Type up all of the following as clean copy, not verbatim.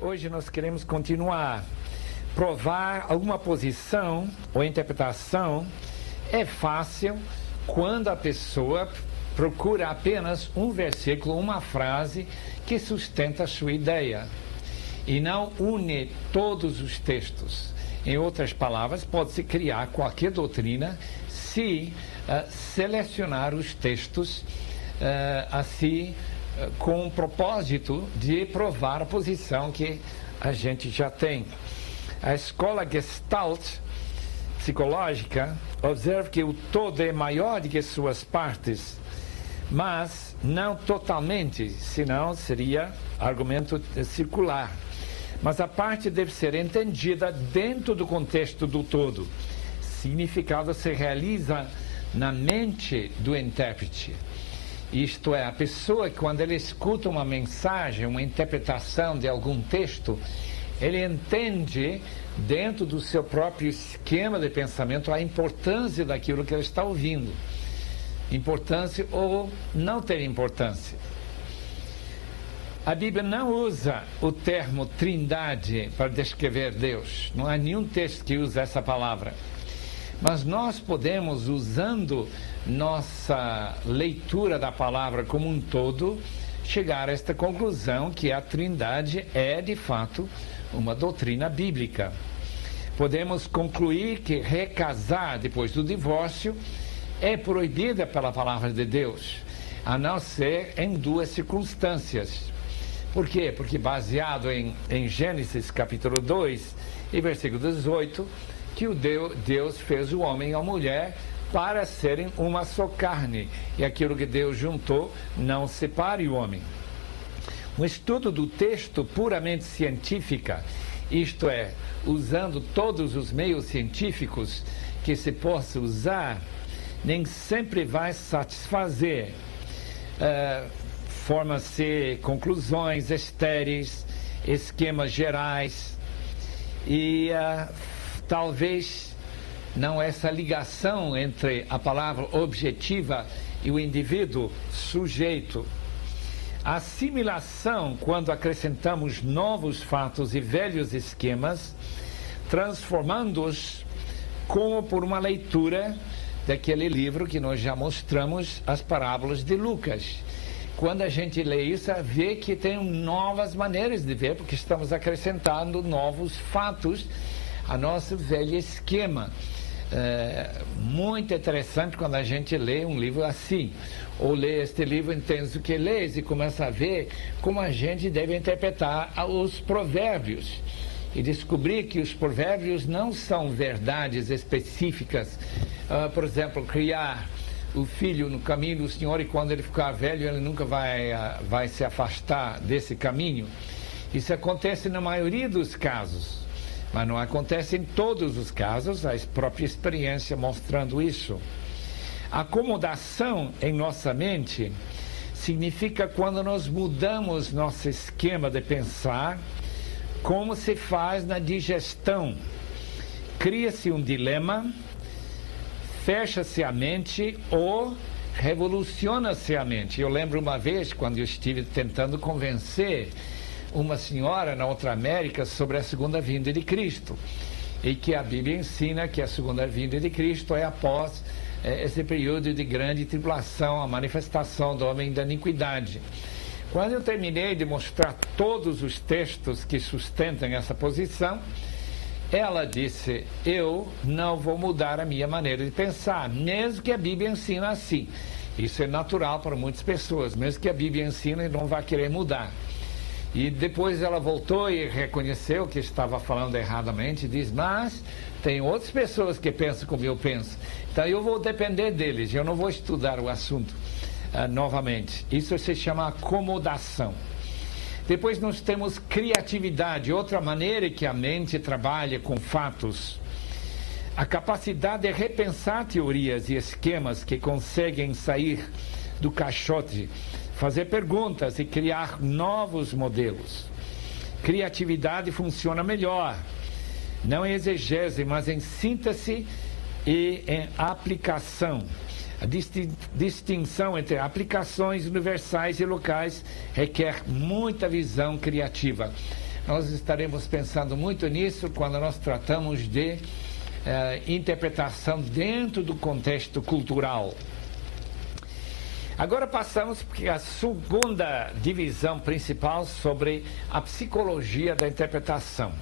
Hoje nós queremos continuar. Provar alguma posição ou interpretação é fácil quando a pessoa procura apenas um versículo, uma frase que sustenta a sua ideia e não une todos os textos. Em outras palavras, pode-se criar qualquer doutrina se selecionar os textos com o propósito de provar a posição que a gente já tem. A escola Gestalt psicológica observa que o todo é maior do que suas partes, mas não totalmente, senão seria argumento circular. Mas a parte deve ser entendida dentro do contexto do todo. Significado se realiza na mente do intérprete. Isto é, a pessoa, quando ele escuta uma mensagem, uma interpretação de algum texto, ele entende, dentro do seu próprio esquema de pensamento, a importância daquilo que ele está ouvindo. Importância ou não ter importância. A Bíblia não usa o termo trindade para descrever Deus. Não há nenhum texto que use essa palavra. Mas nós podemos, usando nossa leitura da palavra como um todo, chegar a esta conclusão que a trindade é, de fato, uma doutrina bíblica. Podemos concluir que recasar depois do divórcio é proibida pela palavra de Deus, a não ser em duas circunstâncias. Por quê? Porque baseado em Gênesis capítulo 2 e versículo 18, que Deus fez o homem e a mulher para serem uma só carne, e aquilo que Deus juntou não separe o homem. Um estudo do texto puramente científica, isto é, usando todos os meios científicos que se possa usar, nem sempre vai satisfazer. Forma-se conclusões estéreis, esquemas gerais, e talvez não essa ligação entre a palavra objetiva e o indivíduo sujeito. A assimilação, quando acrescentamos novos fatos e velhos esquemas, transformando-os como por uma leitura daquele livro que nós já mostramos, as parábolas de Lucas. Quando a gente lê isso, vê que tem novas maneiras de ver, porque estamos acrescentando novos fatos a nosso velho esquema. Muito interessante quando a gente lê um livro assim, ou lê este livro, entende o que lês e começa a ver como a gente deve interpretar os provérbios e descobrir que os provérbios não são verdades específicas. Por exemplo, criar o filho no caminho do Senhor e quando ele ficar velho ele nunca vai se afastar desse caminho. Isso acontece na maioria dos casos, mas não acontece em todos os casos, a própria experiência mostrando isso. Acomodação em nossa mente significa quando nós mudamos nosso esquema de pensar, como se faz na digestão. Cria-se um dilema, fecha-se a mente ou revoluciona-se a mente. Eu lembro uma vez, quando eu estive tentando convencer uma senhora na outra América sobre a segunda vinda de Cristo, e que a Bíblia ensina que a segunda vinda de Cristo é após esse período de grande tribulação, a manifestação do homem da iniquidade. Quando eu terminei de mostrar todos os textos que sustentam essa posição, ela disse: eu não vou mudar a minha maneira de pensar, mesmo que a Bíblia ensina assim. Isso é natural para muitas pessoas, mesmo que a Bíblia ensina, ele não vai querer mudar. E depois ela voltou e reconheceu que estava falando erradamente, e diz: mas tem outras pessoas que pensam como eu penso, então eu vou depender deles, eu não vou estudar o assunto novamente. Isso se chama acomodação. Depois nós temos criatividade, outra maneira que a mente trabalha com fatos. A capacidade de repensar teorias e esquemas que conseguem sair do caixote, fazer perguntas e criar novos modelos. Criatividade funciona melhor, não em exegese, mas em síntese e em aplicação. A distinção entre aplicações universais e locais requer muita visão criativa. nós estaremos pensando muito nisso quando nós tratamos de interpretação dentro do contexto cultural. Agora passamos para a segunda divisão principal sobre a psicologia da interpretação.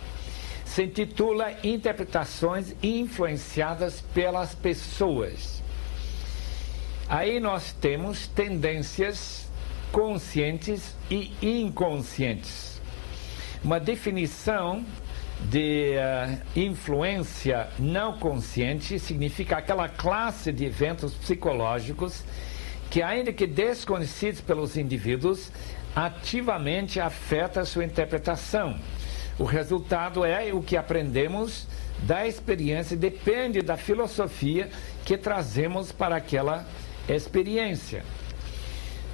Se intitula Interpretações Influenciadas pelas Pessoas. Aí nós temos tendências conscientes e inconscientes. Uma definição de influência não consciente significa aquela classe de eventos psicológicos que, ainda que desconhecidos pelos indivíduos, ativamente afeta a sua interpretação. O resultado é o que aprendemos da experiência e depende da filosofia que trazemos para aquela experiência.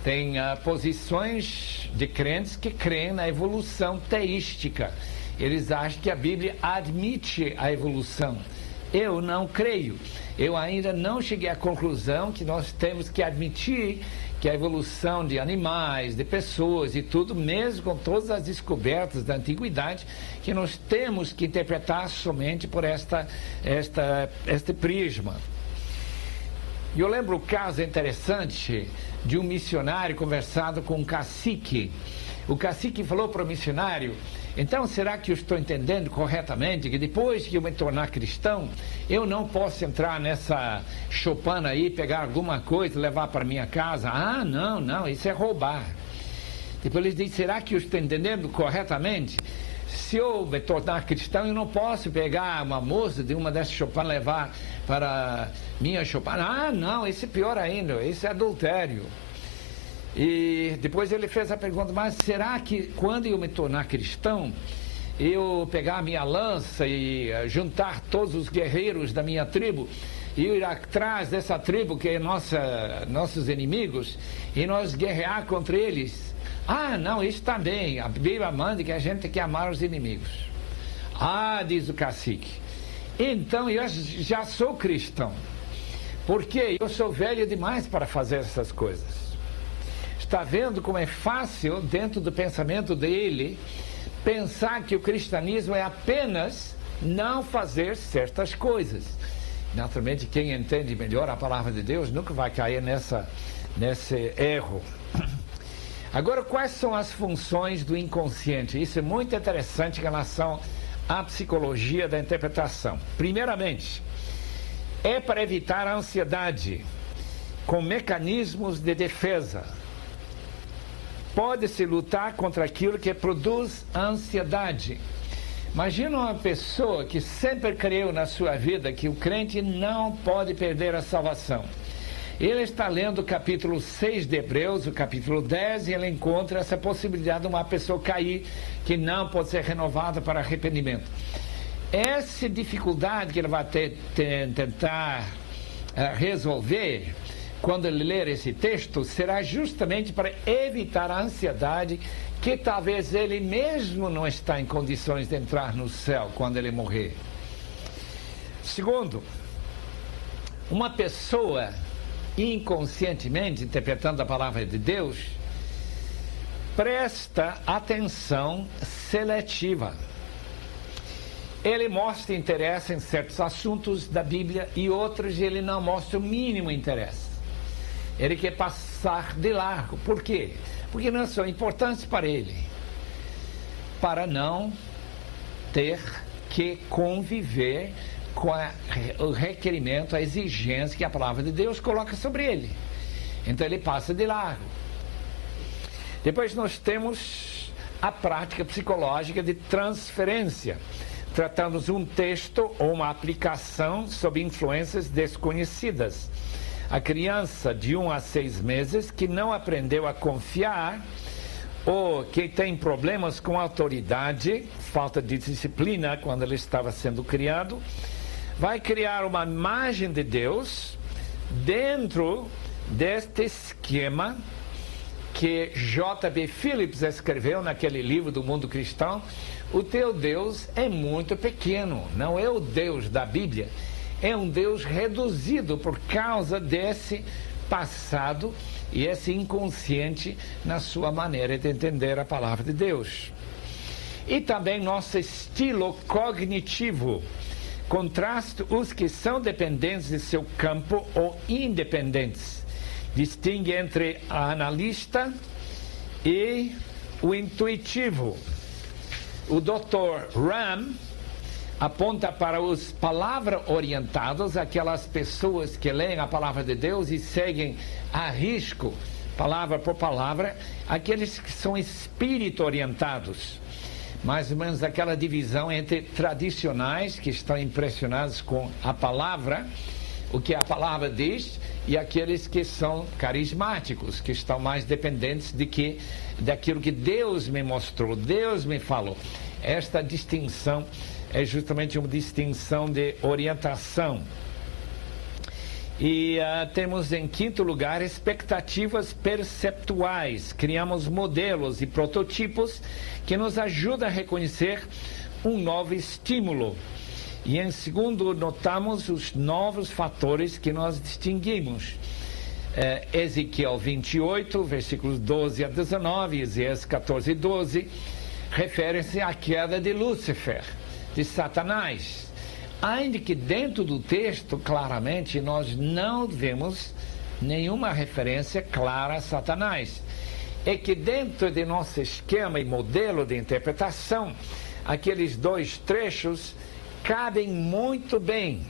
Tem posições de crentes que creem na evolução teística. Eles acham que a Bíblia admite a evolução. Eu não creio. Eu ainda não cheguei à conclusão que nós temos que admitir que a evolução de animais, de pessoas e tudo, mesmo com todas as descobertas da antiguidade, que nós temos que interpretar somente por este prisma. E eu lembro o caso interessante de um missionário conversando com um cacique. O cacique falou para o missionário: então, será que eu estou entendendo corretamente que depois que eu me tornar cristão, eu não posso entrar nessa choupana aí, pegar alguma coisa e levar para minha casa? Ah, não, isso é roubar. Depois ele diz: será que eu estou entendendo corretamente? Se eu me tornar cristão, eu não posso pegar uma moça de uma dessas choupanas e levar para minha choupana? Ah, não, isso é pior ainda, isso é adultério. E depois ele fez a pergunta: mas será que quando eu me tornar cristão, eu pegar a minha lança e juntar todos os guerreiros da minha tribo e ir atrás dessa tribo que é nossos inimigos e nós guerrear contra eles? Ah, não, isso está bem, a Bíblia manda que a gente tem que amar os inimigos. Ah, diz o cacique, então eu já sou cristão, porque eu sou velho demais para fazer essas coisas. Está vendo como é fácil, dentro do pensamento dele, pensar que o cristianismo é apenas não fazer certas coisas. Naturalmente, quem entende melhor a palavra de Deus nunca vai cair nesse erro. Agora, quais são as funções do inconsciente? Isso é muito interessante em relação à psicologia da interpretação. Primeiramente, é para evitar a ansiedade, com mecanismos de defesa. Pode-se lutar contra aquilo que produz ansiedade. Imagina uma pessoa que sempre creu na sua vida que o crente não pode perder a salvação. Ele está lendo o capítulo 6 de Hebreus, o capítulo 10, e ele encontra essa possibilidade de uma pessoa cair que não pode ser renovada para arrependimento. Essa dificuldade que ele vai tentar resolver quando ele ler esse texto será justamente para evitar a ansiedade que talvez ele mesmo não está em condições de entrar no céu quando ele morrer. Segundo, uma pessoa inconscientemente interpretando a palavra de Deus presta atenção seletiva. Ele mostra interesse em certos assuntos da Bíblia e outros ele não mostra o mínimo interesse. Ele quer passar de largo. Por quê? Porque não são importantes para ele, para não ter que conviver com o requerimento, a exigência que a palavra de Deus coloca sobre ele. Então ele passa de largo. Depois nós temos a prática psicológica de transferência. Tratamos um texto ou uma aplicação sob influências desconhecidas. A criança de 1 a 6 meses que não aprendeu a confiar ou que tem problemas com autoridade, falta de disciplina quando ele estava sendo criado, vai criar uma imagem de Deus dentro deste esquema que J.B. Phillips escreveu naquele livro do Mundo Cristão. O teu Deus é muito pequeno, não é o Deus da Bíblia, é um Deus reduzido por causa desse passado e esse inconsciente na sua maneira de entender a palavra de Deus. E também nosso estilo cognitivo. Contrasta os que são dependentes de seu campo ou independentes. Distingue entre a analista e o intuitivo. O Dr. Ram aponta para os palavra-orientados, aquelas pessoas que leem a palavra de Deus e seguem a risco, palavra por palavra, aqueles que são espírito-orientados. Mais ou menos aquela divisão entre tradicionais, que estão impressionados com a palavra, o que a palavra diz, e aqueles que são carismáticos, que estão mais dependentes daquilo que Deus me mostrou, Deus me falou. Esta distinção é justamente uma distinção de orientação. E temos em quinto lugar expectativas perceptuais. Criamos modelos e prototipos que nos ajudam a reconhecer um novo estímulo. E em segundo, notamos os novos fatores que nós distinguimos. Ezequiel 28, versículos 12 a 19, Isaías 14, 12, refere-se à queda de Lúcifer, de Satanás. Ainda que dentro do texto, claramente, nós não vemos nenhuma referência clara a Satanás. É que dentro de nosso esquema e modelo de interpretação, aqueles dois trechos cabem muito bem.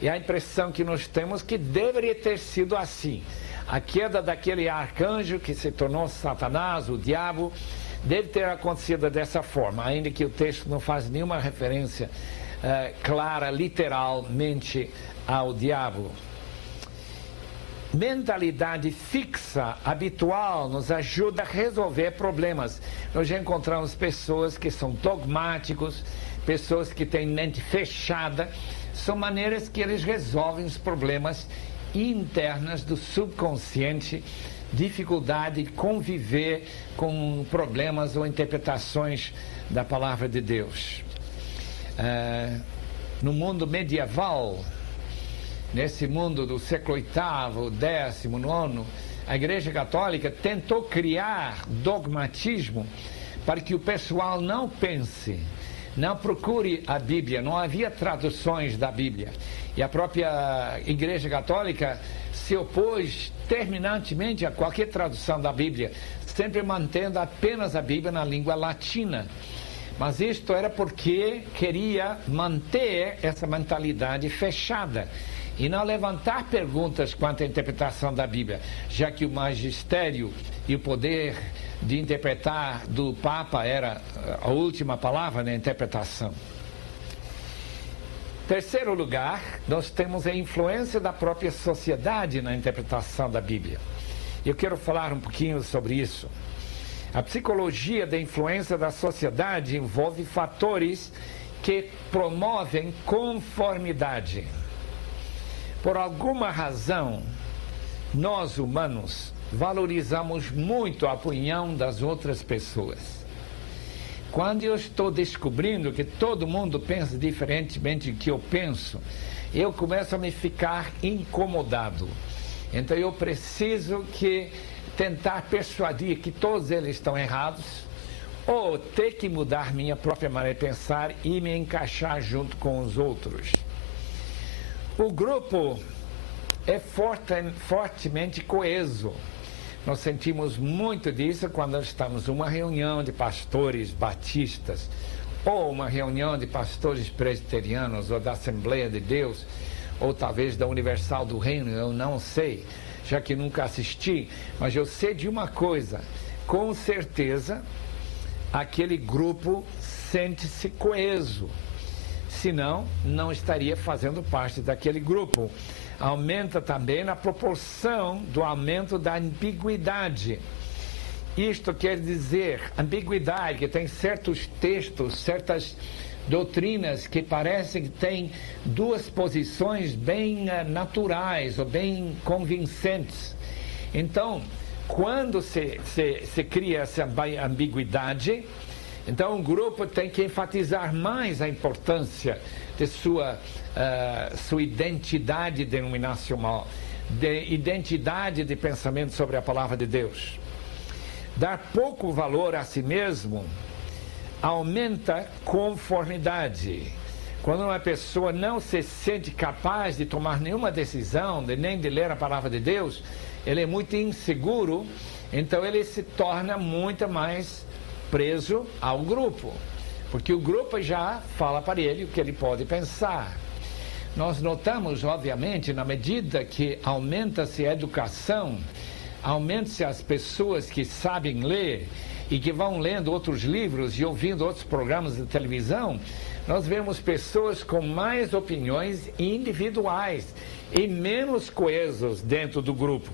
E a impressão que nós temos que deveria ter sido assim. A queda daquele arcanjo que se tornou Satanás, o diabo, deve ter acontecido dessa forma, ainda que o texto não faz nenhuma referência clara, literalmente, ao diabo. Mentalidade fixa, habitual, nos ajuda a resolver problemas. Nós já encontramos pessoas que são dogmáticos, pessoas que têm mente fechada. São maneiras que eles resolvem os problemas internos do subconsciente, dificuldade de conviver com problemas ou interpretações da palavra de Deus. No mundo medieval, nesse mundo do século VIII, X, IX, a Igreja Católica tentou criar dogmatismo para que o pessoal não pense, não procure a Bíblia. Não havia traduções da Bíblia. E a própria Igreja Católica se opôs terminantemente a qualquer tradução da Bíblia, sempre mantendo apenas a Bíblia na língua latina. Mas isto era porque queria manter essa mentalidade fechada e não levantar perguntas quanto à interpretação da Bíblia, já que o magistério e o poder de interpretar do Papa era a última palavra na interpretação. Terceiro lugar, nós temos a influência da própria sociedade na interpretação da Bíblia. Eu quero falar um pouquinho sobre isso. A psicologia da influência da sociedade envolve fatores que promovem conformidade. Por alguma razão, nós humanos valorizamos muito a opinião das outras pessoas. Quando eu estou descobrindo que todo mundo pensa diferentemente do que eu penso, eu começo a me ficar incomodado. Então eu preciso tentar persuadir que todos eles estão errados, ou ter que mudar minha própria maneira de pensar e me encaixar junto com os outros. O grupo é fortemente coeso. Nós sentimos muito disso quando estamos numa reunião de pastores batistas, ou uma reunião de pastores presbiterianos, ou da Assembleia de Deus, ou talvez da Universal do Reino, eu não sei, já que nunca assisti, mas eu sei de uma coisa, com certeza, aquele grupo sente-se coeso, senão não estaria fazendo parte daquele grupo. Aumenta também na proporção do aumento da ambiguidade. Isto quer dizer, ambiguidade, que tem certos textos, certas doutrinas que parecem que têm duas posições bem naturais ou bem convincentes. Então, quando se cria essa ambiguidade, então o grupo tem que enfatizar mais a importância de sua identidade denominacional, de identidade de pensamento sobre a palavra de Deus. Dar pouco valor a si mesmo aumenta conformidade. Quando uma pessoa não se sente capaz de tomar nenhuma decisão, nem de ler a palavra de Deus, ele é muito inseguro, então ele se torna muito mais preso ao grupo, porque o grupo já fala para ele o que ele pode pensar. Nós notamos, obviamente, na medida que aumenta-se a educação, aumenta-se as pessoas que sabem ler e que vão lendo outros livros e ouvindo outros programas de televisão, nós vemos pessoas com mais opiniões individuais e menos coesos dentro do grupo.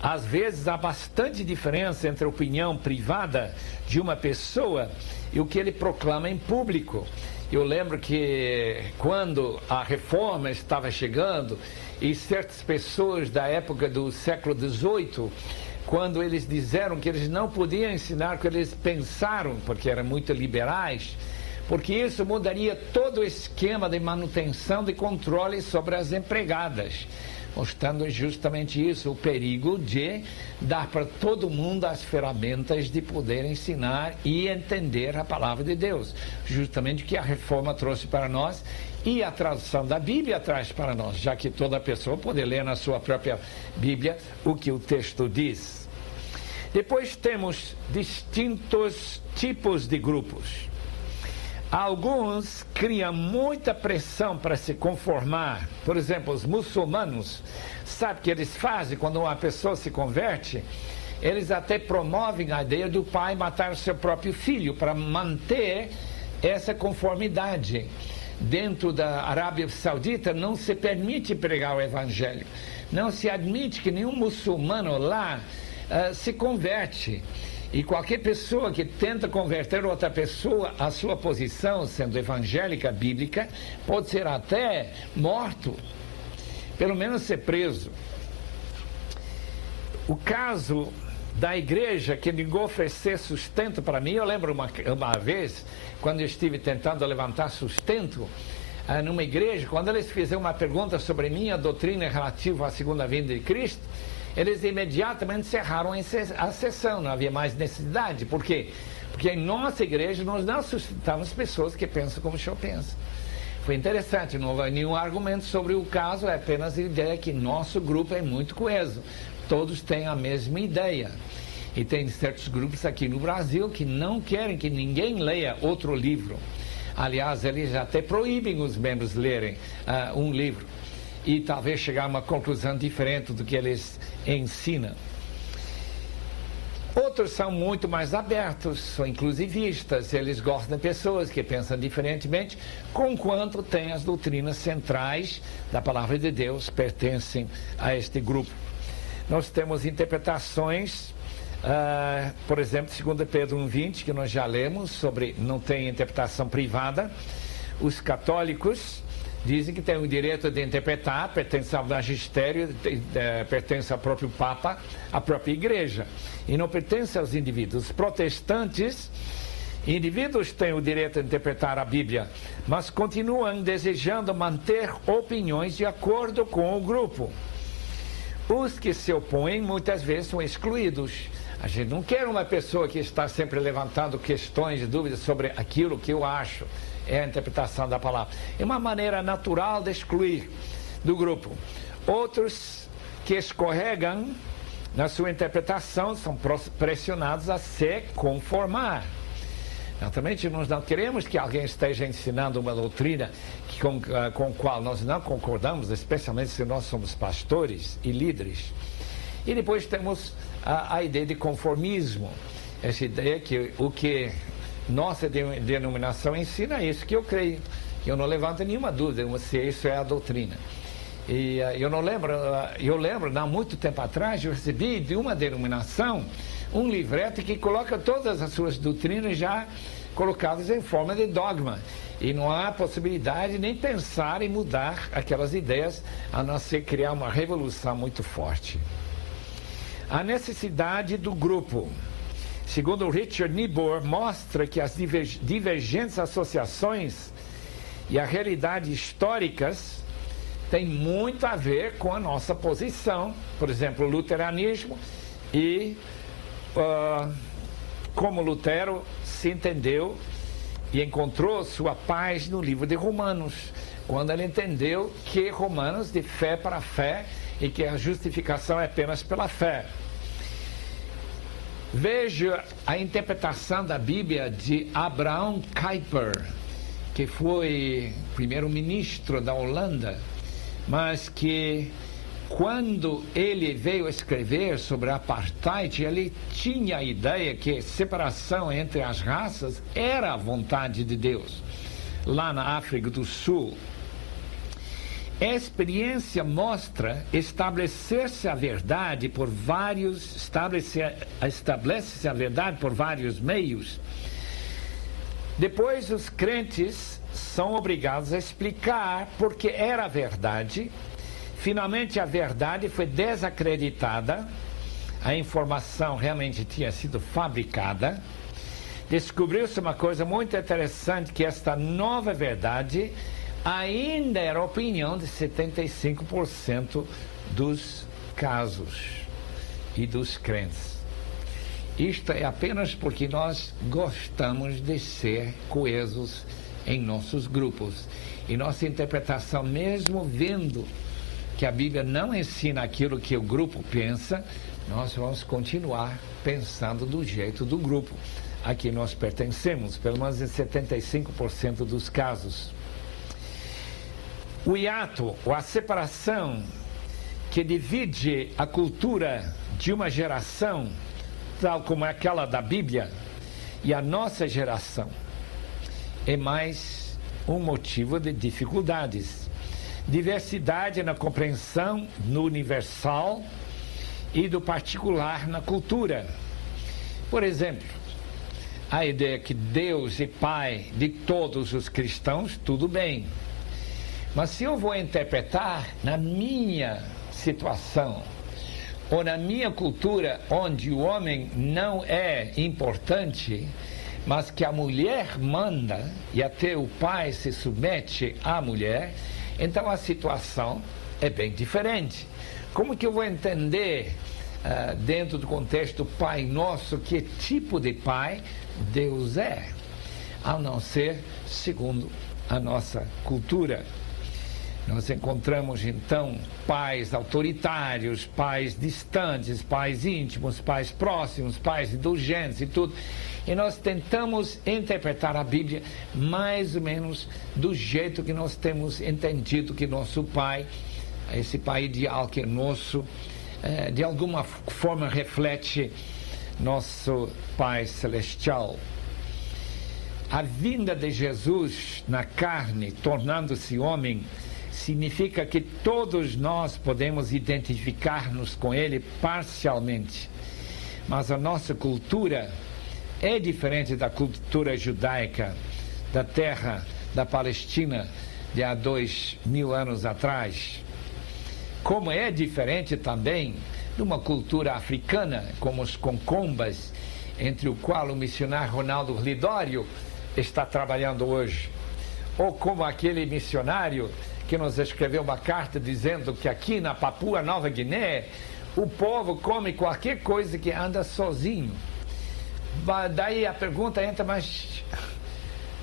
Às vezes há bastante diferença entre a opinião privada de uma pessoa e o que ele proclama em público. Eu lembro que quando a reforma estava chegando e certas pessoas da época do século XVIII, quando eles disseram que eles não podiam ensinar o que eles pensaram, porque eram muito liberais, porque isso mudaria todo o esquema de manutenção de controle sobre as empregadas, mostrando justamente isso, o perigo de dar para todo mundo as ferramentas de poder ensinar e entender a palavra de Deus, justamente o que a reforma trouxe para nós e a tradução da Bíblia traz para nós, já que toda pessoa pode ler na sua própria Bíblia o que o texto diz. Depois temos distintos tipos de grupos. Alguns criam muita pressão para se conformar. Por exemplo, os muçulmanos, sabe o que eles fazem quando uma pessoa se converte? Eles até promovem a ideia do pai matar o seu próprio filho para manter essa conformidade. Dentro da Arábia Saudita não se permite pregar o evangelho. Não se admite que nenhum muçulmano lá se converte. E qualquer pessoa que tenta converter outra pessoa à sua posição, sendo evangélica, bíblica, pode ser até morto, pelo menos ser preso. O caso da igreja que negou oferecer sustento para mim, eu lembro uma vez, quando eu estive tentando levantar sustento numa igreja, quando eles fizeram uma pergunta sobre minha doutrina relativa à segunda vinda de Cristo, eles imediatamente encerraram a sessão, não havia mais necessidade. Por quê? Porque em nossa igreja nós não sustentamos pessoas que pensam como o senhor pensa. Foi interessante, não houve nenhum argumento sobre o caso, é apenas a ideia que nosso grupo é muito coeso. Todos têm a mesma ideia. E tem certos grupos aqui no Brasil que não querem que ninguém leia outro livro. Aliás, eles até proíbem os membros lerem um livro. E talvez chegar a uma conclusão diferente do que eles ensinam. Outros são muito mais abertos, são inclusivistas, eles gostam de pessoas que pensam diferentemente, conquanto têm as doutrinas centrais da palavra de Deus, pertencem a este grupo. Nós temos interpretações, por exemplo, 2 Pedro 1,20, que nós já lemos, sobre não tem interpretação privada. Os católicos dizem que têm o direito de interpretar, pertence ao magistério, pertence ao próprio Papa, à própria igreja, e não pertence aos indivíduos. Os protestantes, indivíduos têm o direito de interpretar a Bíblia, mas continuam desejando manter opiniões de acordo com o grupo. Os que se opõem muitas vezes são excluídos. A gente não quer uma pessoa que está sempre levantando questões e dúvidas sobre aquilo que eu acho. É a interpretação da palavra. É uma maneira natural de excluir do grupo. Outros que escorregam na sua interpretação são pressionados a se conformar. Naturalmente, nós não queremos que alguém esteja ensinando uma doutrina com a qual nós não concordamos, especialmente se nós somos pastores e líderes. E depois temos a ideia de conformismo. Essa ideia que o que nossa denominação ensina é isso que eu creio. Eu não levanto nenhuma dúvida se isso é a doutrina. E eu lembro, não há muito tempo atrás, eu recebi de uma denominação um livreto que coloca todas as suas doutrinas já colocadas em forma de dogma. E não há possibilidade nem pensar em mudar aquelas ideias, a não ser criar uma revolução muito forte. A necessidade do grupo. Segundo Richard Niebuhr, mostra que as divergentes associações e a realidade históricas têm muito a ver com a nossa posição. Por exemplo, o luteranismo e como Lutero se entendeu e encontrou sua paz no livro de Romanos, quando ele entendeu que Romanos de fé para fé e que a justificação é apenas pela fé. Veja a interpretação da Bíblia de Abraham Kuyper, que foi primeiro-ministro da Holanda, mas que quando ele veio escrever sobre a apartheid, ele tinha a ideia que separação entre as raças era a vontade de Deus, lá na África do Sul. A experiência mostra estabelece-se a verdade por vários meios. Depois os crentes são obrigados a explicar porque era a verdade. Finalmente a verdade foi desacreditada, a informação realmente tinha sido fabricada. Descobriu-se uma coisa muito interessante, que esta nova verdade ainda era a opinião de 75% dos casos e dos crentes. Isto é apenas porque nós gostamos de ser coesos em nossos grupos. E nossa interpretação, mesmo vendo que a Bíblia não ensina aquilo que o grupo pensa, nós vamos continuar pensando do jeito do grupo a que nós pertencemos, pelo menos em 75% dos casos. O hiato, ou a separação que divide a cultura de uma geração, tal como aquela da Bíblia, e a nossa geração, é mais um motivo de dificuldades. Diversidade na compreensão no universal e do particular na cultura. Por exemplo, a ideia que Deus é Pai de todos os cristãos, tudo bem. Mas se eu vou interpretar na minha situação, ou na minha cultura, onde o homem não é importante, mas que a mulher manda, e até o pai se submete à mulher, então a situação é bem diferente. Como que eu vou entender, dentro do contexto Pai Nosso, que tipo de pai Deus é, a não ser segundo a nossa cultura? Nós encontramos então pais autoritários, pais distantes, pais íntimos, pais próximos, pais indulgentes e tudo. E nós tentamos interpretar a Bíblia mais ou menos do jeito que nós temos entendido que nosso Pai, esse Pai ideal que é nosso, de alguma forma reflete nosso Pai Celestial. A vinda de Jesus na carne, tornando-se homem, significa que todos nós podemos identificar-nos com Ele parcialmente. Mas a nossa cultura é diferente da cultura judaica da terra da Palestina de há 2000 anos atrás. Como é diferente também de uma cultura africana, como os concombas, entre o qual o missionário Ronaldo Lidório está trabalhando hoje. Ou como aquele missionário que nos escreveu uma carta dizendo que aqui na Papua Nova Guiné o povo come qualquer coisa que anda sozinho. Daí a pergunta entra, mas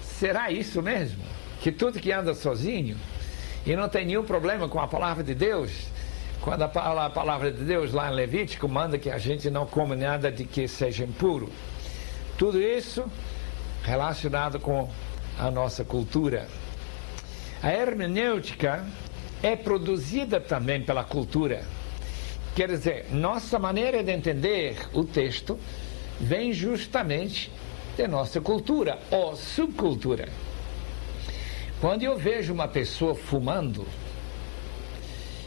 será isso mesmo? Que tudo que anda sozinho e não tem nenhum problema com a palavra de Deus? Quando a palavra de Deus lá em Levítico manda que a gente não come nada de que seja impuro. Tudo isso relacionado com a nossa cultura. A hermenêutica é produzida também pela cultura. Quer dizer, nossa maneira de entender o texto vem justamente de nossa cultura ou subcultura. Quando eu vejo uma pessoa fumando,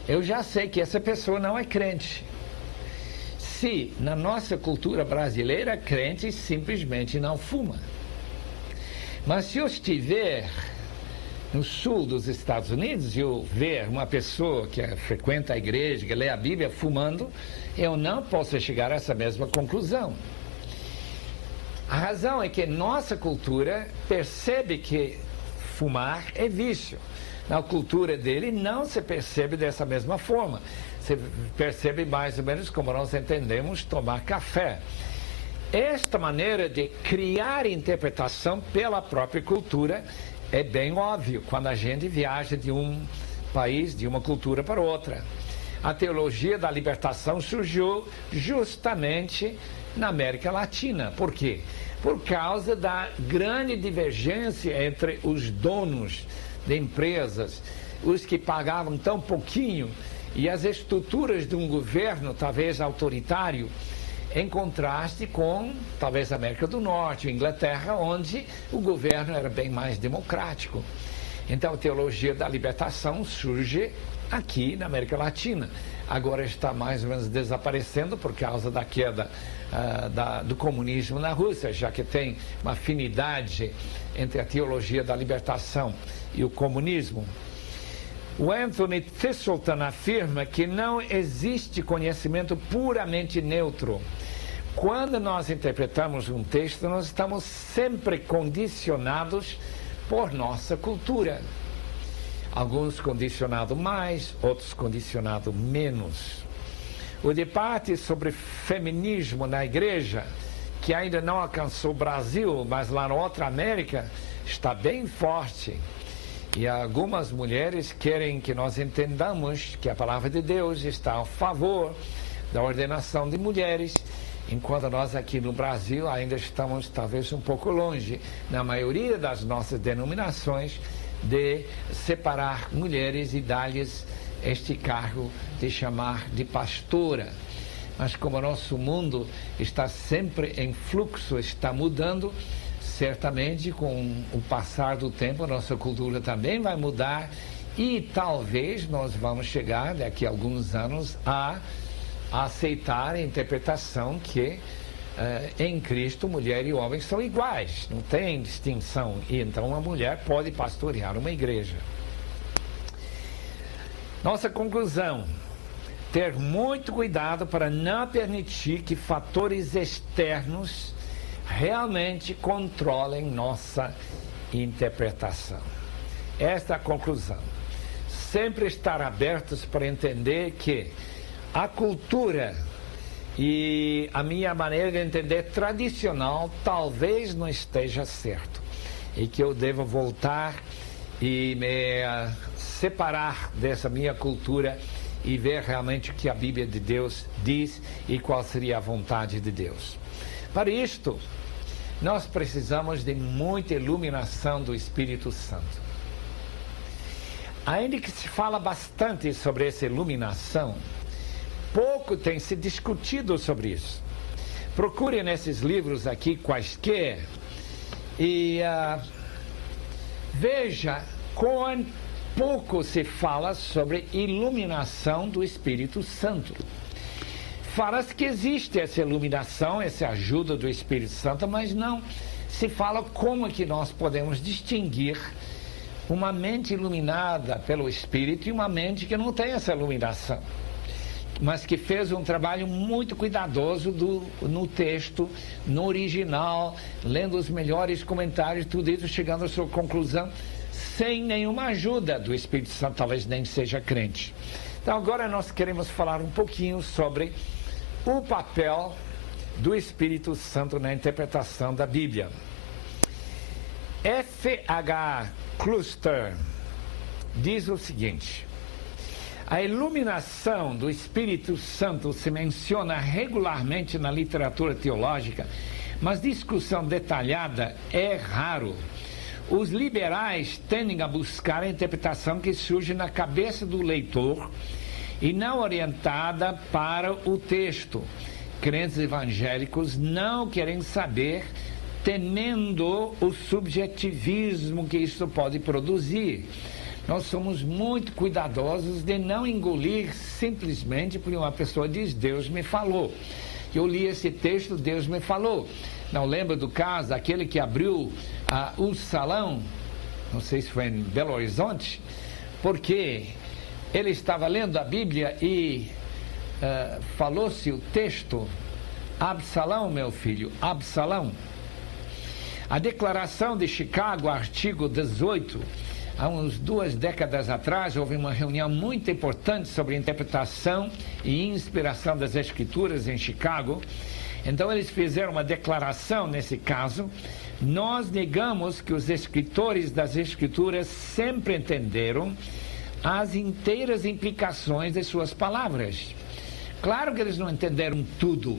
eu já sei que essa pessoa não é crente. Se na nossa cultura brasileira, crente simplesmente não fuma. Mas se eu estiver no sul dos Estados Unidos e eu ver uma pessoa que frequenta a igreja, que lê a Bíblia fumando, eu não posso chegar a essa mesma conclusão. A razão é que nossa cultura percebe que fumar é vício. Na cultura dele não se percebe dessa mesma forma. Se percebe mais ou menos como nós entendemos tomar café. esta maneira de criar interpretação pela própria cultura é bem óbvio quando a gente viaja de um país, de uma cultura para outra. A teologia da libertação surgiu justamente na América Latina. Por quê? Por causa da grande divergência entre os donos de empresas, os que pagavam tão pouquinho, e as estruturas de um governo, talvez autoritário, em contraste com, talvez, a América do Norte, a Inglaterra, onde o governo era bem mais democrático. Então, a teologia da libertação surge aqui na América Latina. Agora está mais ou menos desaparecendo por causa da queda do comunismo na Rússia, já que tem uma afinidade entre a teologia da libertação e o comunismo. O Anthony Thistleton afirma que não existe conhecimento puramente neutro. Quando nós interpretamos um texto, nós estamos sempre condicionados por nossa cultura. Alguns condicionados mais, outros condicionados menos. O debate sobre feminismo na igreja, que ainda não alcançou o Brasil, mas lá na outra América, está bem forte. E algumas mulheres querem que nós entendamos que a palavra de Deus está a favor da ordenação de mulheres, enquanto nós aqui no Brasil ainda estamos talvez um pouco longe, na maioria das nossas denominações, de separar mulheres e dar-lhes este cargo de chamar de pastora. Mas como o nosso mundo está sempre em fluxo, está mudando, certamente com o passar do tempo a nossa cultura também vai mudar e talvez nós vamos chegar daqui a alguns anos a aceitar a interpretação que em Cristo mulher e homem são iguais, não tem distinção, e então a mulher pode pastorear uma igreja. Nossa conclusão: ter muito cuidado para não permitir que fatores externos realmente controlem nossa interpretação. Esta é a conclusão. Sempre estar abertos para entender que a cultura e a minha maneira de entender tradicional talvez não esteja certo e que eu devo voltar e me separar dessa minha cultura e ver realmente o que a Bíblia de Deus diz e qual seria a vontade de Deus. Para isto, nós precisamos de muita iluminação do Espírito Santo. Ainda que se fala bastante sobre essa iluminação, pouco tem se discutido sobre isso. Procure nesses livros aqui quaisquer e veja quão pouco se fala sobre iluminação do Espírito Santo. Fala-se que existe essa iluminação, essa ajuda do Espírito Santo, mas não se fala como é que nós podemos distinguir uma mente iluminada pelo Espírito e uma mente que não tem essa iluminação, mas que fez um trabalho muito cuidadoso no texto, no original, lendo os melhores comentários, tudo isso, chegando à sua conclusão, sem nenhuma ajuda do Espírito Santo, talvez nem seja crente. Então agora nós queremos falar um pouquinho sobre o papel do Espírito Santo na interpretação da Bíblia. F.H. Cluster diz o seguinte: a iluminação do Espírito Santo se menciona regularmente na literatura teológica, mas discussão detalhada é raro. Os liberais tendem a buscar a interpretação que surge na cabeça do leitor e não orientada para o texto. Crentes evangélicos não querem saber, temendo o subjetivismo que isso pode produzir. Nós somos muito cuidadosos de não engolir simplesmente porque uma pessoa diz, Deus me falou. Eu li esse texto, Deus me falou. Não lembra do caso, aquele que abriu o salão, não sei se foi em Belo Horizonte, porque ele estava lendo a Bíblia e falou-se o texto, Absalão, meu filho, Absalão. A Declaração de Chicago, artigo 18, há uns 2 décadas atrás, houve uma reunião muito importante sobre interpretação e inspiração das Escrituras em Chicago. Então eles fizeram uma declaração nesse caso: nós negamos que os escritores das Escrituras sempre entenderam as inteiras implicações de suas palavras. Claro que eles não entenderam tudo.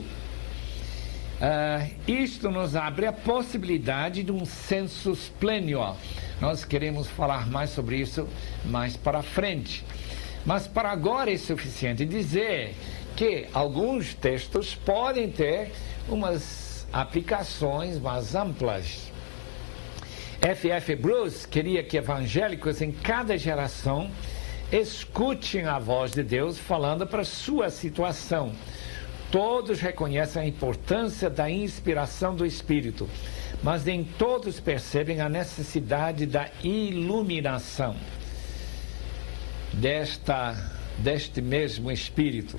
Isto nos abre a possibilidade de um sensus plenior. Nós queremos falar mais sobre isso mais para frente. Mas para agora é suficiente dizer que alguns textos podem ter umas aplicações mais amplas. F.F. Bruce queria que evangélicos em cada geração escutem a voz de Deus falando para sua situação. Todos reconhecem a importância da inspiração do Espírito, mas nem todos percebem a necessidade da iluminação deste mesmo Espírito.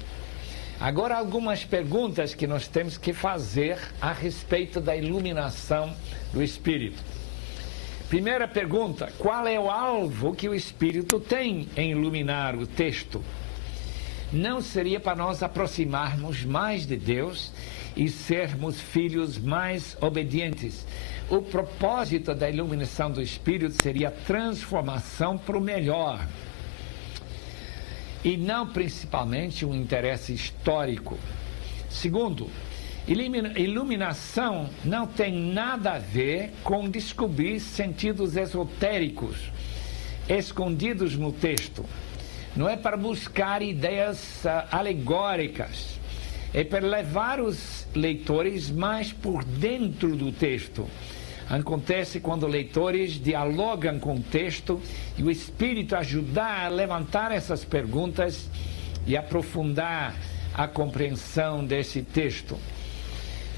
Agora, algumas perguntas que nós temos que fazer a respeito da iluminação do Espírito. Primeira pergunta: qual é o alvo que o Espírito tem em iluminar o texto? Não seria para nós aproximarmos mais de Deus e sermos filhos mais obedientes? O propósito da iluminação do Espírito seria a transformação para o melhor, e não principalmente um interesse histórico. Segundo, iluminação não tem nada a ver com descobrir sentidos esotéricos escondidos no texto. Não é para buscar ideias alegóricas, é para levar os leitores mais por dentro do texto. Acontece quando leitores dialogam com o texto e o Espírito ajudar a levantar essas perguntas e aprofundar a compreensão desse texto.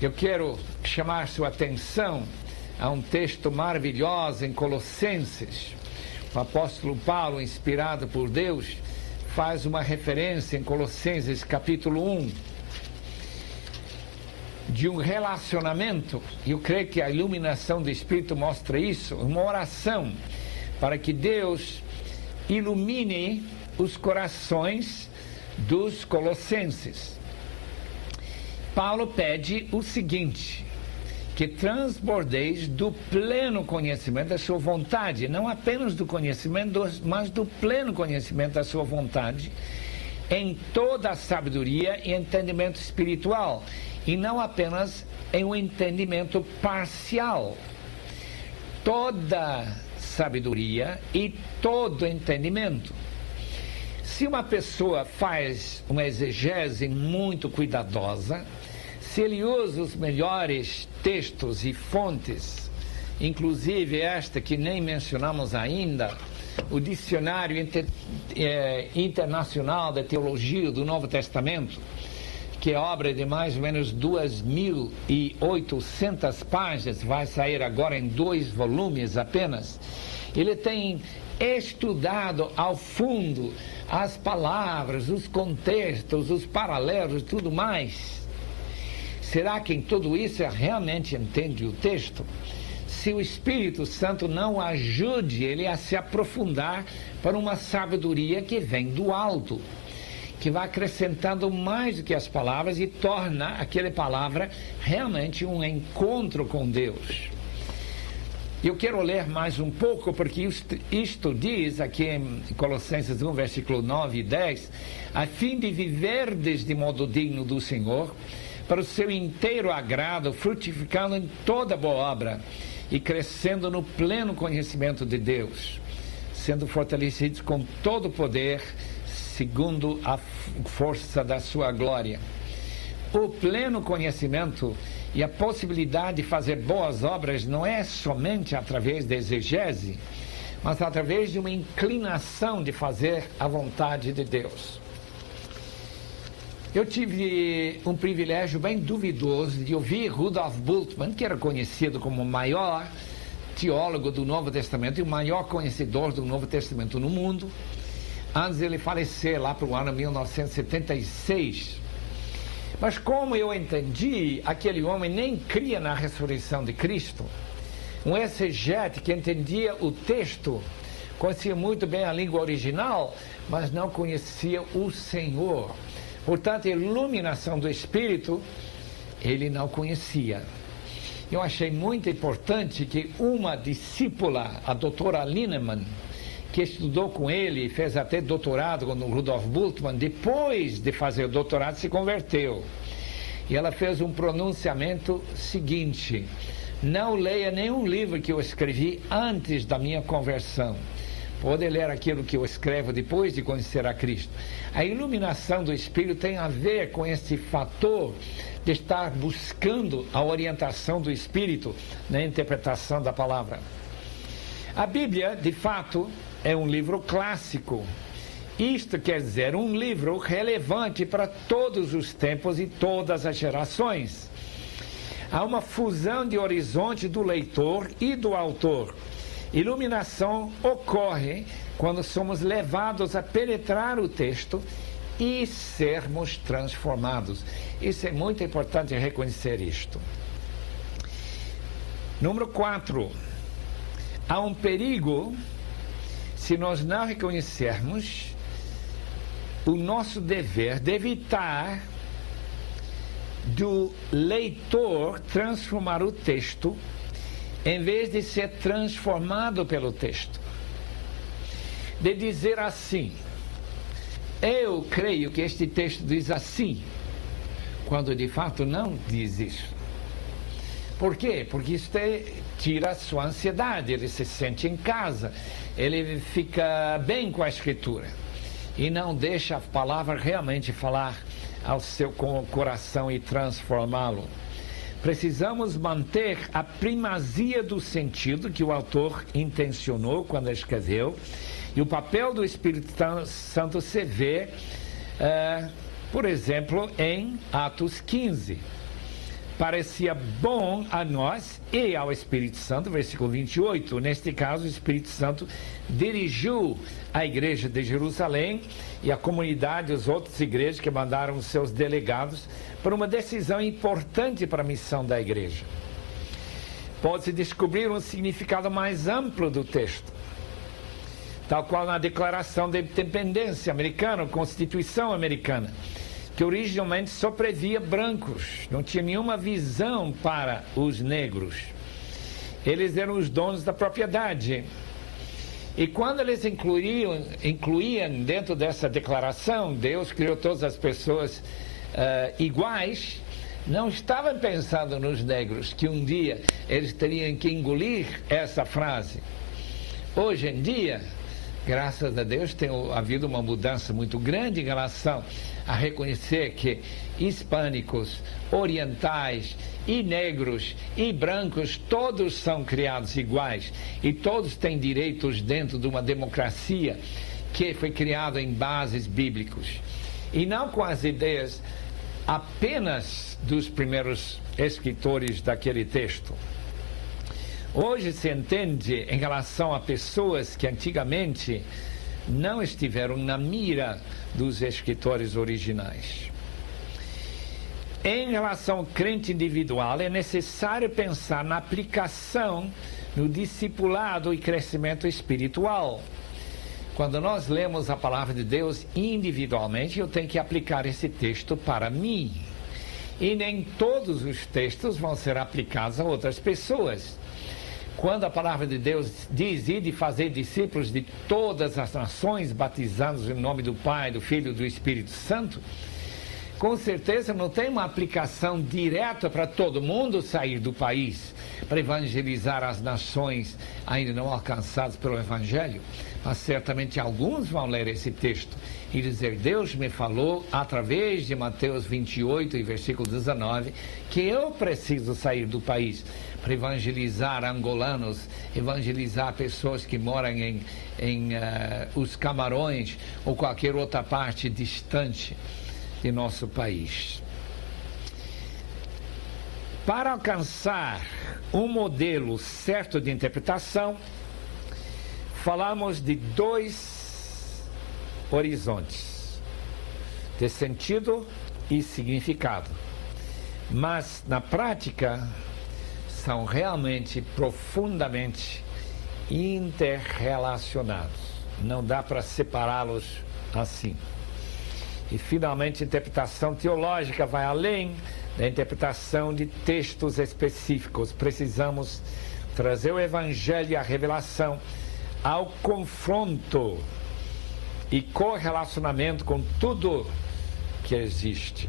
Eu quero chamar sua atenção a um texto maravilhoso em Colossenses. O apóstolo Paulo, inspirado por Deus, faz uma referência em Colossenses capítulo 1 de um relacionamento. Eu creio que a iluminação do Espírito mostra isso, uma oração para que Deus ilumine os corações dos colossenses. Paulo pede o seguinte: que transbordeis do pleno conhecimento da sua vontade, não apenas do conhecimento, mas do pleno conhecimento da sua vontade, em toda a sabedoria e entendimento espiritual, e não apenas em um entendimento parcial. Toda sabedoria e todo entendimento. Se uma pessoa faz uma exegese muito cuidadosa, se ele usa os melhores textos e fontes, inclusive esta que nem mencionamos ainda, o Dicionário Internacional da Teologia do Novo Testamento, que é obra de mais ou menos 2.800 páginas, vai sair agora em 2 volumes apenas. Ele tem estudado ao fundo as palavras, os contextos, os paralelos e tudo mais. Será que em tudo isso realmente entende o texto? Se o Espírito Santo não ajude ele a se aprofundar para uma sabedoria que vem do alto, que vai acrescentando mais do que as palavras e torna aquela palavra realmente um encontro com Deus. Eu quero ler mais um pouco, porque isto diz aqui em Colossenses 1, versículo 9 e 10, a fim de viverdes de modo digno do Senhor, para o seu inteiro agrado, frutificando em toda boa obra e crescendo no pleno conhecimento de Deus, sendo fortalecidos com todo o poder, segundo a força da sua glória. O pleno conhecimento e a possibilidade de fazer boas obras não é somente através da exegese, mas através de uma inclinação de fazer a vontade de Deus. Eu tive um privilégio bem duvidoso de ouvir Rudolf Bultmann, que era conhecido como o maior teólogo do Novo Testamento e o maior conhecedor do Novo Testamento no mundo, antes de ele falecer lá para o ano 1976. Mas como eu entendi, aquele homem nem cria na ressurreição de Cristo. Um exegete que entendia o texto, conhecia muito bem a língua original, mas não conhecia o Senhor. Portanto, a iluminação do Espírito ele não conhecia. Eu achei muito importante que uma discípula, a doutora Lineman, que estudou com ele, fez até doutorado com o Rudolf Bultmann, depois de fazer o doutorado se converteu. E ela fez um pronunciamento seguinte: não leia nenhum livro que eu escrevi antes da minha conversão. Pode ler aquilo que eu escrevo depois de conhecer a Cristo. A iluminação do Espírito tem a ver com esse fator de estar buscando a orientação do Espírito na interpretação da palavra. A Bíblia, de fato, é um livro clássico. Isto quer dizer um livro relevante para todos os tempos e todas as gerações. Há uma fusão de horizonte do leitor e do autor. Iluminação ocorre quando somos levados a penetrar o texto e sermos transformados. Isso é muito importante reconhecer isto. Número 4. Há um perigo se nós não reconhecermos o nosso dever de evitar do leitor transformar o texto em vez de ser transformado pelo texto. De dizer assim: eu creio que este texto diz assim, quando de fato não diz isso. Por quê? Porque isso tira a sua ansiedade, ele se sente em casa, ele fica bem com a Escritura e não deixa a palavra realmente falar ao seu coração e transformá-lo. Precisamos manter a primazia do sentido que o autor intencionou quando escreveu, e o papel do Espírito Santo se vê, por exemplo, em Atos 15. Parecia bom a nós e ao Espírito Santo, versículo 28. Neste caso, o Espírito Santo dirigiu a igreja de Jerusalém e a comunidade, as outras igrejas que mandaram os seus delegados para uma decisão importante para a missão da igreja. Pode-se descobrir um significado mais amplo do texto, tal qual na Declaração de Independência Americana, Constituição Americana, que originalmente só previa brancos, não tinha nenhuma visão para os negros. Eles eram os donos da propriedade. E quando eles incluíam dentro dessa declaração, Deus criou todas as pessoas iguais, não estavam pensando nos negros, que um dia eles teriam que engolir essa frase. Hoje em dia, graças a Deus, tem havido uma mudança muito grande em relação a reconhecer que hispânicos, orientais e negros e brancos, todos são criados iguais e todos têm direitos dentro de uma democracia que foi criada em bases bíblicos. E não com as ideias apenas dos primeiros escritores daquele texto. Hoje se entende em relação a pessoas que antigamente não estiveram na mira dos escritores originais. Em relação ao crente individual, é necessário pensar na aplicação no discipulado e crescimento espiritual. Quando nós lemos a palavra de Deus individualmente, eu tenho que aplicar esse texto para mim. E nem todos os textos vão ser aplicados a outras pessoas. Quando a palavra de Deus diz: ide fazer discípulos de todas as nações, batizando-os em nome do Pai, do Filho e do Espírito Santo, com certeza não tem uma aplicação direta para todo mundo sair do país, para evangelizar as nações ainda não alcançadas pelo Evangelho, mas certamente alguns vão ler esse texto e dizer: Deus me falou através de Mateus 28 e versículo 19 que eu preciso sair do país para evangelizar angolanos, evangelizar pessoas que moram em os Camarões ou qualquer outra parte distante de nosso país. Para alcançar um modelo certo de interpretação, falamos de dois horizontes, de sentido e significado, mas na prática são realmente profundamente interrelacionados. Não dá para separá-los assim. E finalmente a interpretação teológica vai além da interpretação de textos específicos. Precisamos trazer o Evangelho e a revelação ao confronto e correlacionamento com tudo que existe.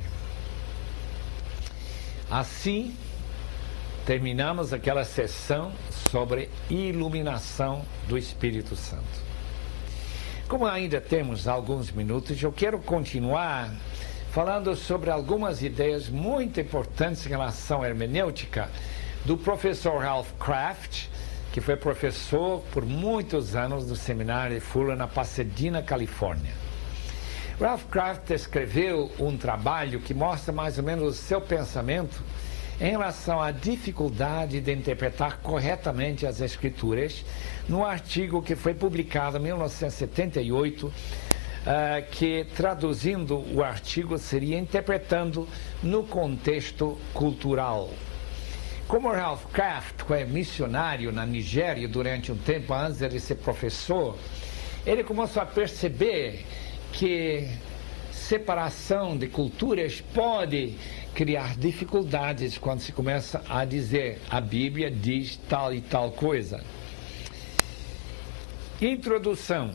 Assim, terminamos aquela sessão sobre iluminação do Espírito Santo. Como ainda temos alguns minutos, eu quero continuar falando sobre algumas ideias muito importantes em relação à hermenêutica do professor Ralph Kraft, que foi professor por muitos anos no seminário de Fuller, na Pasadena, Califórnia. Ralph Kraft escreveu um trabalho que mostra mais ou menos o seu pensamento em relação à dificuldade de interpretar corretamente as Escrituras, num artigo que foi publicado em 1978, que, traduzindo o artigo, seria interpretando no contexto cultural. Como Ralph Kraft foi missionário na Nigéria durante um tempo antes de ser professor, ele começou a perceber que separação de culturas pode criar dificuldades quando se começa a dizer a Bíblia diz tal e tal coisa. Introdução.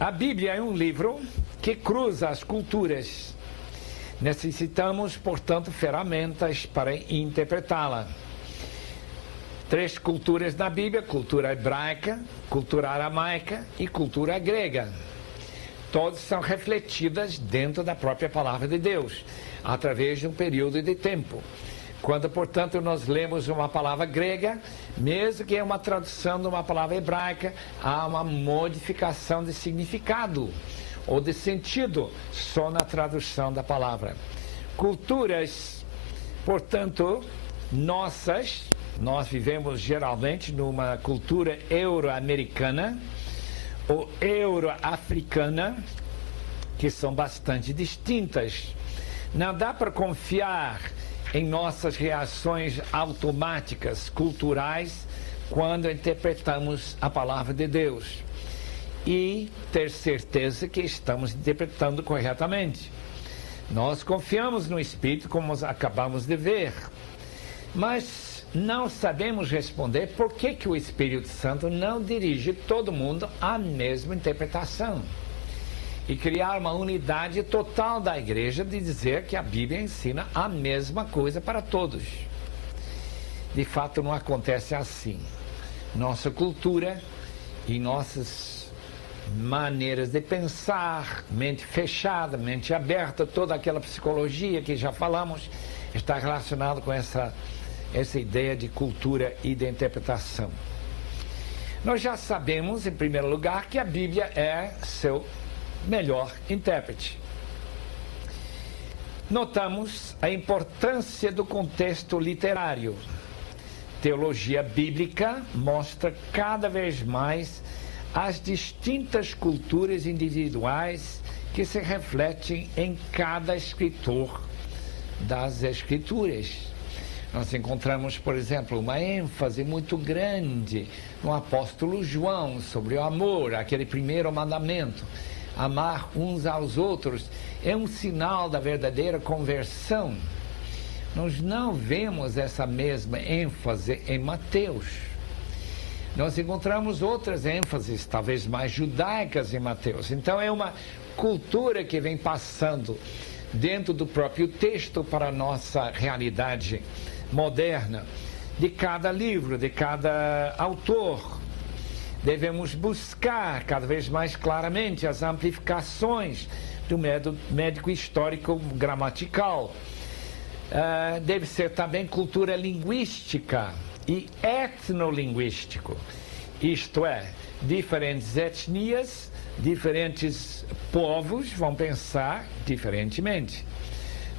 A Bíblia é um livro que cruza as culturas. Necessitamos, portanto, ferramentas para interpretá-la. 3 culturas na Bíblia: cultura hebraica, cultura aramaica e cultura grega. Todas são refletidas dentro da própria palavra de Deus, através de um período de tempo. Quando, portanto, nós lemos uma palavra grega, mesmo que é uma tradução de uma palavra hebraica, há uma modificação de significado ou de sentido só na tradução da palavra. Culturas, portanto, nossas, nós vivemos geralmente numa cultura euro-americana ou euro-africana, que são bastante distintas. Não dá para confiar em nossas reações automáticas culturais quando interpretamos a palavra de Deus e ter certeza que estamos interpretando corretamente. Nós confiamos no Espírito, como acabamos de ver, mas não sabemos responder por que o Espírito Santo não dirige todo mundo à mesma interpretação e criar uma unidade total da igreja de dizer que a Bíblia ensina a mesma coisa para todos. De fato, não acontece assim. Nossa cultura e nossas maneiras de pensar, mente fechada, mente aberta, toda aquela psicologia que já falamos, está relacionada com essa ideia de cultura e de interpretação. Nós já sabemos, em primeiro lugar, que a Bíblia é seu melhor intérprete. Notamos a importância do contexto literário. Teologia bíblica mostra cada vez mais as distintas culturas individuais que se refletem em cada escritor das Escrituras. Nós encontramos, por exemplo, uma ênfase muito grande no apóstolo João sobre o amor, aquele primeiro mandamento. Amar uns aos outros é um sinal da verdadeira conversão. Nós não vemos essa mesma ênfase em Mateus. Nós encontramos outras ênfases, talvez mais judaicas em Mateus. Então é uma cultura que vem passando dentro do próprio texto para a nossa realidade moderna, de cada livro, de cada autor. Devemos buscar cada vez mais claramente as amplificações do médico histórico gramatical. Deve ser também cultura linguística e etnolinguístico. Isto é, diferentes etnias, diferentes povos vão pensar diferentemente.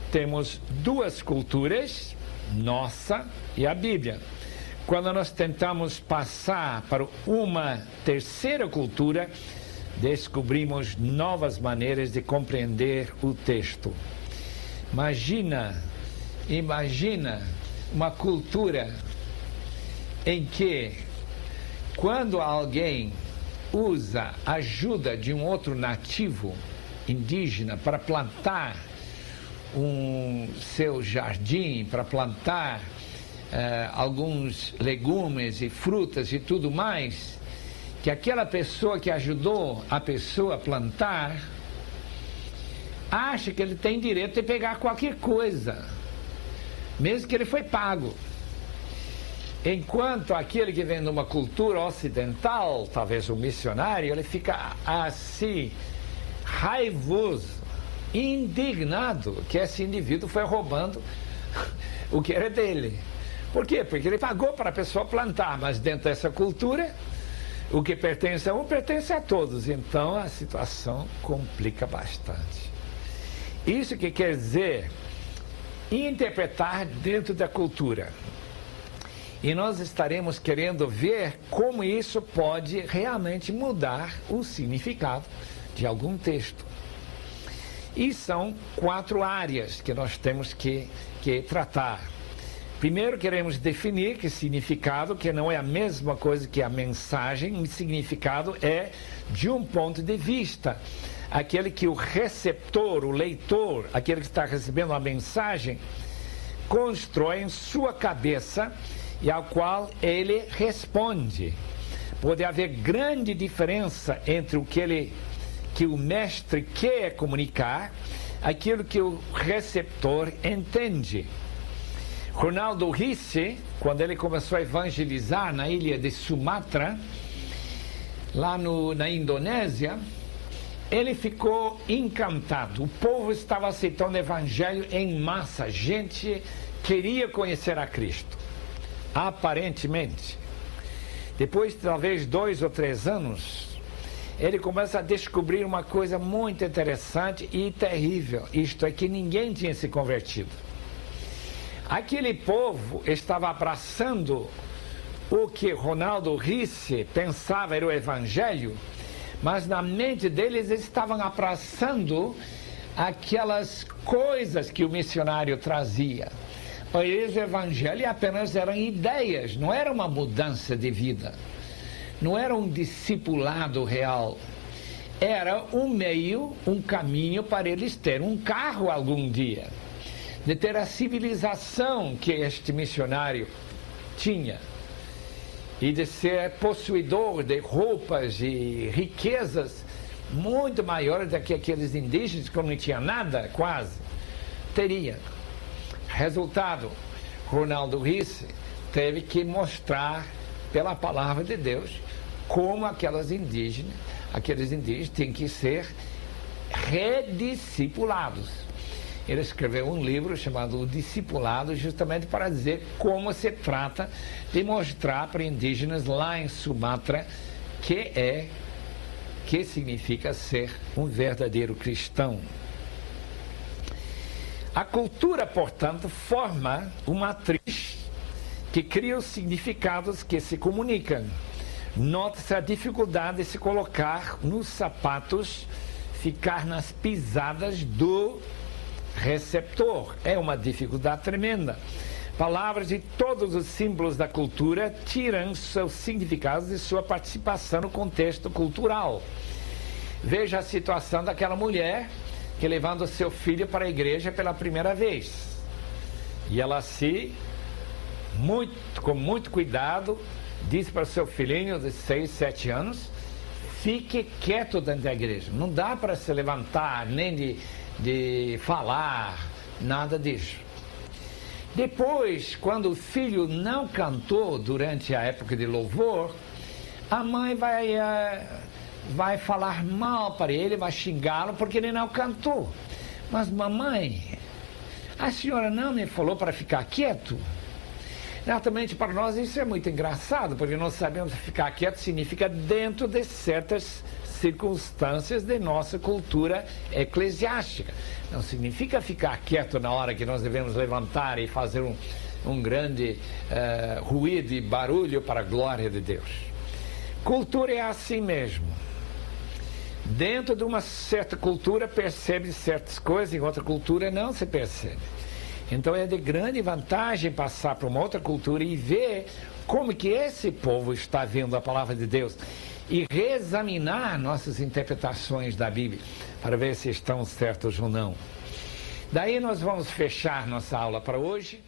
Temos 2 culturas, nossa e a Bíblia. Quando nós tentamos passar para uma terceira cultura, descobrimos novas maneiras de compreender o texto. Imagina uma cultura em que, quando alguém usa a ajuda de um outro nativo indígena para plantar seu jardim para plantar alguns legumes e frutas e tudo mais, que aquela pessoa que ajudou a pessoa a plantar acha que ele tem direito de pegar qualquer coisa, mesmo que ele foi pago. Enquanto aquele que vem de uma cultura ocidental, talvez um missionário, ele fica assim, raivoso, indignado que esse indivíduo foi roubando o que era dele. Por quê? Porque ele pagou para a pessoa plantar, mas dentro dessa cultura, o que pertence a um pertence a todos. Então a situação complica bastante. Isso que quer dizer interpretar dentro da cultura. E nós estaremos querendo ver como isso pode realmente mudar o significado de algum texto. E são 4 áreas que nós temos que tratar. Primeiro, queremos definir que significado, que não é a mesma coisa que a mensagem. O significado é de um ponto de vista. Aquele que o receptor, o leitor, aquele que está recebendo a mensagem, constrói em sua cabeça e ao qual ele responde. Pode haver grande diferença entre o que o mestre quer comunicar, aquilo que o receptor entende. Ronaldo Risse, quando ele começou a evangelizar na ilha de Sumatra, lá na Indonésia, ele ficou encantado. O povo estava aceitando o evangelho em massa. Gente queria conhecer a Cristo. Aparentemente. Depois de talvez 2 ou 3 anos, ele começa a descobrir uma coisa muito interessante e terrível. Isto é que ninguém tinha se convertido. Aquele povo estava abraçando o que Ronaldo Risse pensava era o evangelho, mas na mente deles eles estavam abraçando aquelas coisas que o missionário trazia. Para eles o evangelho apenas eram ideias, não era uma mudança de vida, não era um discipulado real, era um meio, um caminho para eles terem um carro algum dia, de ter a civilização que este missionário tinha, e de ser possuidor de roupas e riquezas muito maiores do que aqueles indígenas que não tinham nada, quase, teria. Resultado, Ronaldo Risse teve que mostrar pela palavra de Deus como aqueles indígenas têm que ser rediscipulados. Ele escreveu um livro chamado O Discipulado, justamente para dizer como se trata de mostrar para indígenas lá em Sumatra que significa ser um verdadeiro cristão. A cultura, portanto, forma uma matriz que cria os significados que se comunicam. Nota-se a dificuldade de se colocar nos sapatos, ficar nas pisadas do receptor. É uma dificuldade tremenda. Palavras de todos os símbolos da cultura tiram seus significados de sua participação no contexto cultural. Veja a situação daquela mulher que levando seu filho para a igreja pela primeira vez. E ela com muito cuidado, disse para o seu filhinho de 6, 7 anos, fique quieto dentro da igreja. Não dá para se levantar, nem de falar, nada disso. Depois, quando o filho não cantou durante a época de louvor, a mãe vai falar mal para ele, vai xingá-lo porque ele não cantou. Mas mamãe, a senhora não me falou para ficar quieto? Exatamente, para nós isso é muito engraçado, porque nós sabemos que ficar quieto significa dentro de certas circunstâncias de nossa cultura eclesiástica. Não significa ficar quieto na hora que nós devemos levantar e fazer um grande ruído e barulho para a glória de Deus. Cultura é assim mesmo. Dentro de uma certa cultura percebe certas coisas, em outra cultura não se percebe. Então é de grande vantagem passar para uma outra cultura e ver como que esse povo está vendo a palavra de Deus e reexaminar nossas interpretações da Bíblia para ver se estão certas ou não. Daí nós vamos fechar nossa aula para hoje.